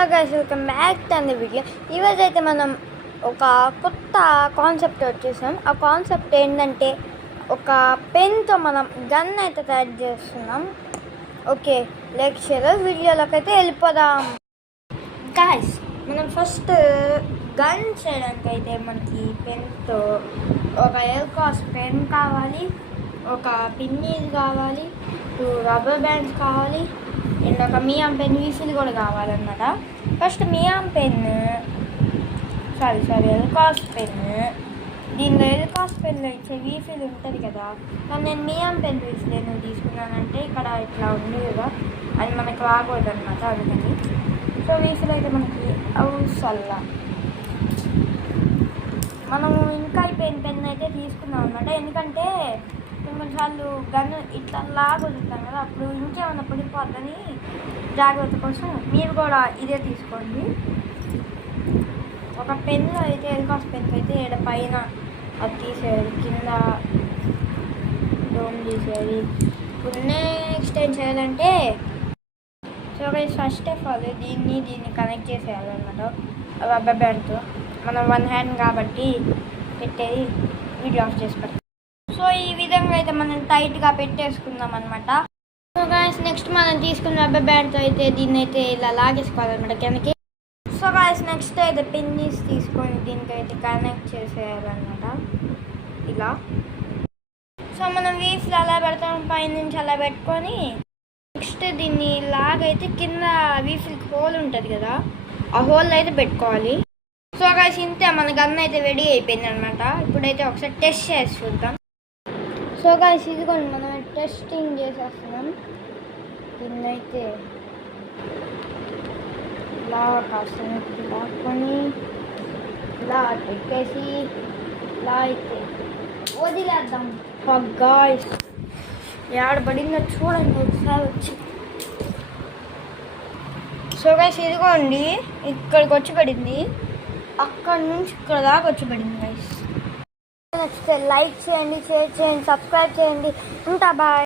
Hello guys, welcome back to an video. ఈరోజైతే మనం ఒక కొత్త కాన్సెప్ట్ వచ్చేసాం. ఆ కాన్సెప్ట్ ఏంటంటే ఒక పెన్తో మనం గన్ అయితే తయారు చేస్తున్నాం. ఓకే, లెక్చర్ వీడియోలోకి అయితే వెళ్ళిపోదాం. గైస్, మనం ఫస్ట్ గన్ చేయడానికి అయితే మనకి పెన్తో ఒక ఎల్కాస్ పెన్ కావాలి, ఒక పిన్నీస్ కావాలి, 2 రబ్బర్ బ్యాండ్స్ కావాలి, అండ్ ఒక మియామ్ పెన్ రీఫిల్ కూడా కావాలన్నమాట. ఫస్ట్ మియామ్ పెన్ ఎల్కాస్ పెన్, దీనిలో ఎల్కాస్ పెన్లో ఇచ్చే రీఫిల్ ఉంటుంది కదా, కానీ నేను మియామ్ పెన్ రీఫిల్ ఎందుకు తీసుకున్నానంటే ఇక్కడ ఇట్లా ఉంది కదా, అది మనకు రాకూడదు అనమాట, అందుకని. సో రీఫిల్ అయితే మనకి అవసరం. మనము ఇంకా ఈ పెన్ అయితే తీసుకున్నాం అనమాట, ఎందుకంటే కొన్నిసార్లు గన్ ఇట్లా లాగొదుతాం కదా, అప్పుడు ఇంకేమన్నా పడిపోద్దని జాగ్రత్త కోసం మీరు కూడా ఇదే తీసుకోండి. ఒక పెన్లో అయితే ఎల్కాస్ పెన్ అయితే ఇక్కడ పైన అది తీసేయాలి, కింద డోమ్ తీసేయాలి. ఇప్పుడు నెక్స్ట్ ఏం చేయాలంటే సో ఫస్ట్ ఆఫ్ ఆల్ దీన్ని కనెక్ట్ చేసేయాలన్నమాట రబ్బర్ బ్యాండ్తో. మనం 1 హ్యాండ్ కాబట్టి పెట్టేది వీడియో ఆఫ్ చేసి పెడతాం. సో ఈ విధంగా అయితే మనం టైట్గా పెట్టేసుకుందాం అనమాట. సో గాయస్, నెక్స్ట్ మనం తీసుకున్న రబ్బర్ బ్యాండ్తో అయితే దీన్ని అయితే ఇలా లాగేసుకోవాలన్నమాట కిందకి. సో గాయస్, నెక్స్ట్ అయితే పిన్నీస్ తీసుకొని దీనికైతే కనెక్ట్ చేసేయాలన్నమాట ఇలా. సో మనం వీఫ్లు అలా పెడతాం, పైనుంచి అలా పెట్టుకొని నెక్స్ట్ దీన్ని లాగైతే కింద వీఫ్కి హోల్ ఉంటుంది కదా, ఆ హోల్ అయితే పెట్టుకోవాలి. సో గాయస్, ఇంతే మన గన్ అయితే రెడీ అయిపోయింది అనమాట. ఇప్పుడైతే ఒకసారి టెస్ట్ చేసి చూద్దాం. సో గాయస్, ఇదిగోండి మనం టెస్టింగ్ చేసేస్తున్నాం. దీన్నైతే ఇలా కాస్త లాక్కొని ఇలా పెట్టేసి ఇలా అయితే వదిలేద్దాం. గాయస్, ఏడబడిందో చూడండి ఒకసారి వచ్చి. సో గాయస్, ఇదిగోండి ఇక్కడికి వచ్చి పడింది, అక్కడి నుంచి ఇక్కడ దాకా వచ్చి పడింది గైస్. నచ్చితే లైక్ చేయండి, షేర్ చేయండి, సబ్స్క్రైబ్ చేయండి. ఉంటా, బాయ్.